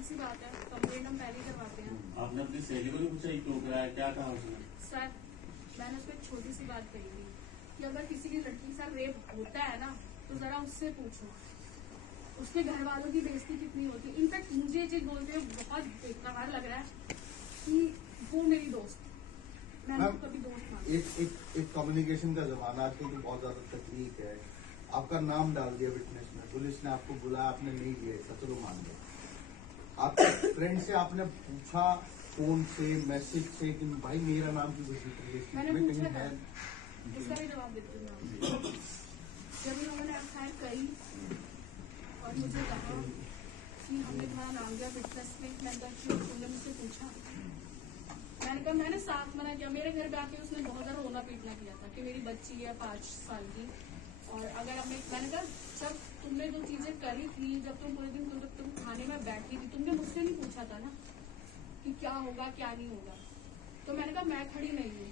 Normal सी बात है, complaint हम पहले ही करवाते हैं। आपने अपनी सहेली को नहीं पूछा क्यों कराया, क्या कहा उसने? सर मैंने उसको एक छोटी सी बात कही थी कि अगर किसी की लड़की के साथ रेप होता है ना तो जरा उससे पूछो उसके घर वालों की बेइज्जती कितनी होती है। इनफैक्ट मुझे ये चीज बोलते हुए बहुत बेकार लग रहा है कि वो मेरी दोस्त, मैंने उसको कभी दोस्त माना। एक कम्युनिकेशन का जमाना आजकल तो बहुत ज्यादा तकलीफ है। आपका नाम डाल दिया विटनेस में, पुलिस ने आपको बुलाया, आपने नहीं लिया, सचरो मान लिया। आपके फ्रेंड से आपने पूछा फोन से, मैसेज से कि भाई मेरा नाम क्यों घोषित मैंने में पूछा कहीं था, है? उसका भी जवाब देती हूँ। जब उन्होंने एफआईआर करी और मुझे कहा कि हमने तुम्हारा नाम दिया विटनेस में, मैंने मुझसे पूछा, मैंने कहा मैंने साफ मना किया। मेरे घर पे आके उसने बहुत ज्यादा रोना पीटना किया था कि मेरी बच्ची है 5 साल की, और अगर मैंने कहा जब तुमने जो चीजें करी थी, जब तुम पूरे दिन तुम खाने में बैठी थी, तुमने मुझसे नहीं पूछा था ना कि क्या होगा क्या नहीं होगा। तो मैंने कहा मैं खड़ी नहीं हूँ।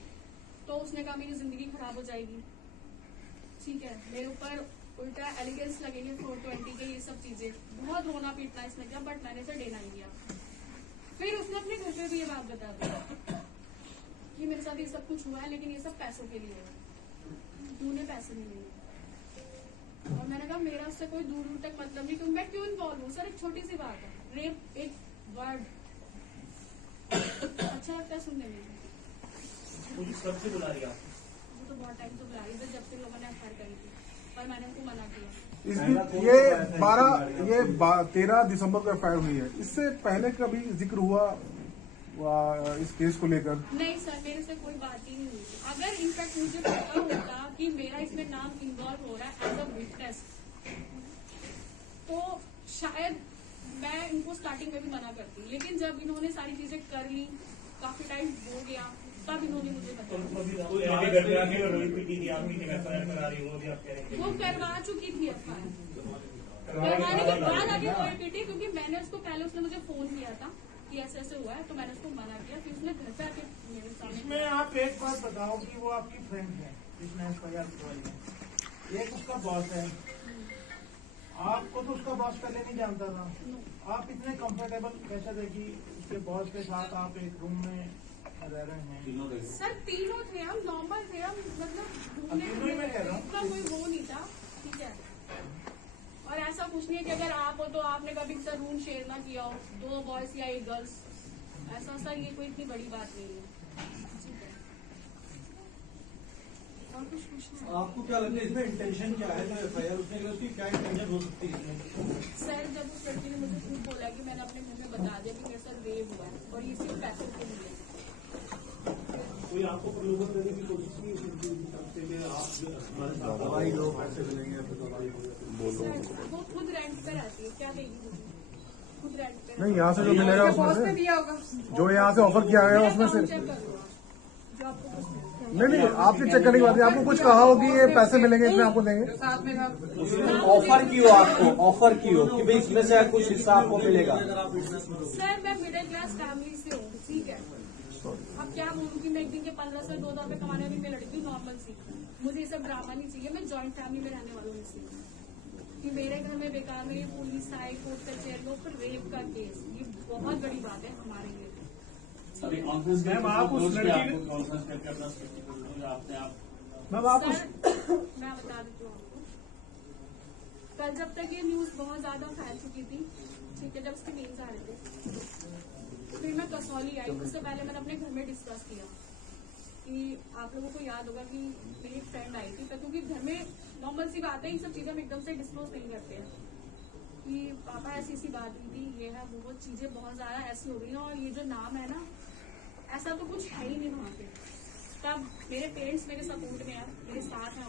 तो उसने कहा मेरी जिंदगी खराब हो जाएगी, ठीक है, मेरे ऊपर उल्टा एलिगेंस लगेंगे 420 के, ये सब चीजें बहुत रोना पीटना इसने किया, बट मैंने इसे डे नहीं दिया। फिर उसने अपने घर पे भी ये बात बता दी कि मेरे साथ ये सब कुछ हुआ है लेकिन ये सब पैसों के लिए है, तूने पैसे नहीं लिए। और मैंने कहा मेरा उससे कोई दूर दूर तक मतलब नहीं, क्योंकि मैं क्यों इन्वॉल्व हूँ। सर एक छोटी सी बात है, रेप एक वर्ड अच्छा लगता है सुनने में। पुलिस कब से बुला रही है? वो तो बहुत टाइम से बुला रही थी, जब से लोगों ने एफआईआर करी थी, पर मैंने उनको मना किया। ये 13 दिसंबर को एफआईआर हुई है, इससे पहले कभी जिक्र हुआ इस केस को लेकर? नहीं सर, मेरे से कोई बात ही नहीं हुई। अगर इनफैक्ट मुझे पता होता कि मेरा इसमें नाम इन्वॉल्व हो रहा है एज अ विटनेस, तो शायद मैं इनको स्टार्टिंग में भी मना करती, लेकिन जब इन्होंने सारी चीजें कर ली, काफी टाइम हो गया, तब इन्होंने मुझे बताया। वो करवा चुकी थी एफआईआर, करवाने के बाद आगे रोई पीटी, क्योंकि मैंने उसको पहले, उसने मुझे फोन किया था कि ऐसे ऐसे हुआ है, तो मैंने उसको मना किया। फिर उसने घर पे आके मेरे सामने। इसमें आप एक बात बताओ कि वो आपकी फ्रेंड है जिसने एफआईआर करवाई है, एक उसका बॉस है, आपको तो उसका बॉस पहले नहीं जानता था, आप इतने कंफर्टेबल कैसे थे कि उसके बॉस के साथ आप एक रूम में रह रहे हैं? सर तीनों थे हम, नॉर्मल थे हम, मतलब इतना कोई वो नहीं था, ठीक है। और ऐसा कुछ नहीं है कि अगर आप हो तो आपने कभी सर रूम शेयर ना किया हो, 2 बॉयज या 1 गर्ल्स, ऐसा सर ये कोई इतनी बड़ी बात नहीं है, ठीक है। और कुछ पूछना? आपको क्या लगता है इसमें इंटेंशन क्या है? जो एफआईआर उसने किया उसकी क्या इंटेंशन हो सकती है इसमें? सर जब उस लड़की ने मुझे खुद बोला कि मैंने अपने मुंह में बता दिया कि मेरे साथ रेप हुआ है और ये सिर्फ पैसों के लिए, कोई आपको प्रलोभन देने की कोशिश की दवाई लो, पैसे मिलेंगे, वो खुद रेंट पे रहती है, क्या देगी मुझे? खुद रेंट पे नहीं, यहाँ से जो मिलेगा उसमें से, जो यहाँ से ऑफर किया गया उसमें से, चेक कर लो जो आपको कुछ मिलता है। नहीं आपसे चेक करने की बात है। आपको कुछ कहा हो कि ये पैसे मिलेंगे इसमें आपको देंगे? ऑफर की हो, आपको ऑफर की हो कि भाई इसमें से कुछ हिस्सा आपको मिलेगा? सर मैं मिडिल क्लास फैमिली से हूँ, ठीक है, अब क्या बोलूँ कि मैं एक दिन के 15 से 2 रुपए कमाने वाली मैं लड़की नॉर्मल सी, मुझे ये सब ड्रामा नहीं चाहिए। मैं जॉइंट फैमिली में रहने वालों में से कि मेरे घर में बेकार में ये पुलिस आए, कोर्ट कचहरी, फिर रेप का केस, ये बहुत बड़ी बात है हमारे लिए। अभी कॉन्फ्रेंस मैम आप उस लड़की कॉन्फ्रेंस करके अपना स्टेटमेंट आपने आप मैम आप सर मैं बता देती हूँ आपको, कल जब तक ये न्यूज बहुत ज्यादा फैल चुकी थी, ठीक है, जब उसके मीम्स आ रहे थे, फिर मैं कसौली आई, उससे पहले मैंने अपने घर में डिस्कस किया कि आप लोगों को याद होगा कि मेरी फ्रेंड आई थी, क्योंकि घर में नॉर्मल सी बात है, ये सब चीजें हम एकदम से डिस्क्लोज नहीं करते हैं कि पापा ऐसी सी बात हुई थी, ये है वो चीजें बहुत ज्यादा ऐसी हो रही है, और ये जो नाम है ना, ऐसा तो कुछ है ही नहीं वहाँ पे। तब मेरे पेरेंट्स मेरे सपोर्ट में है, मेरे साथ हैं।